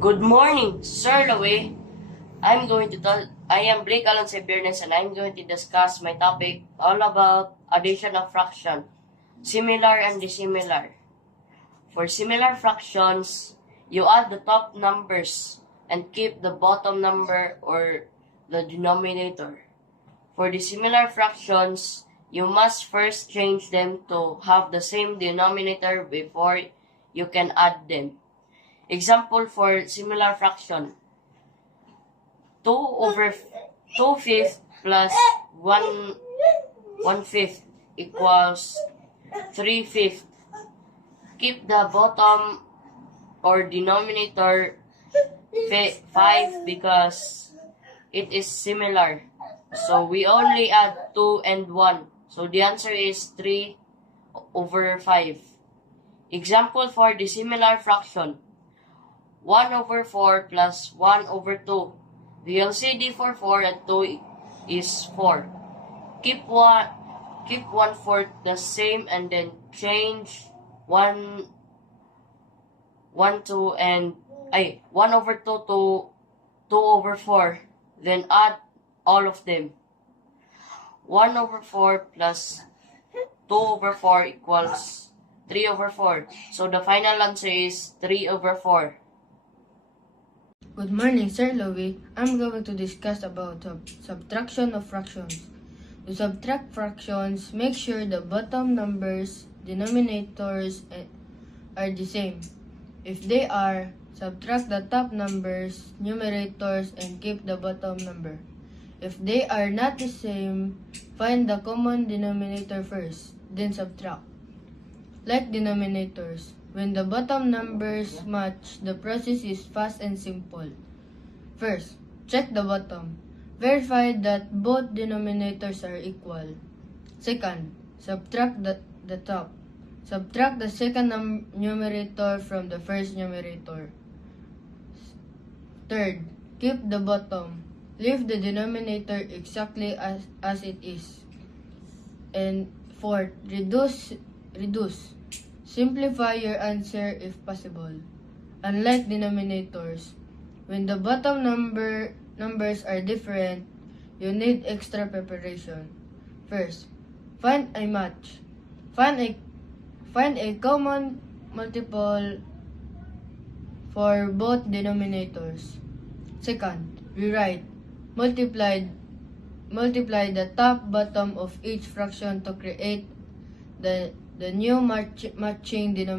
Good morning, Sir Lowe. I am Blake Alan Sebiernes and I'm going to discuss my topic all about addition of fraction, similar and dissimilar. For similar fractions, you add the top numbers and keep the bottom number or the denominator. For dissimilar fractions, you must first change them to have the same denominator before you can add them. Example for similar fraction. 2 over 2 fifths plus 1 fifth equals 3 fifths. Keep the bottom or denominator 5 because it is similar. So we only add 2 and 1. So the answer is 3 over 5. Example for dissimilar fraction. 1 over 4 plus 1 over 2. The LCD for 4 and 2 is 4. Keep 1/4 the same and then change 1 over 2 to 2 over 4. Then add all of them. 1 over 4 plus 2 over 4 equals 3 over 4. So the final answer is 3 over 4. Good morning, Sir Lowe. I'm going to discuss about subtraction of fractions. To subtract fractions, make sure the bottom numbers, denominators, are the same. If they are, subtract the top numbers, numerators, and keep the bottom number. If they are not the same, find the common denominator first, then subtract. Like denominators, when the bottom numbers match, the process is fast and simple. First, check the bottom. Verify that both denominators are equal. Second, subtract the top. Subtract the second numerator from the first numerator. Third, keep the bottom. Leave the denominator exactly as it is. And fourth, reduce. Simplify your answer if possible. Unlike denominators, when the bottom numbers are different, you need extra preparation. First, find a match. Find a common multiple for both denominators. Second, rewrite. Multiply the top bottom of each fraction to create the new matching denominator.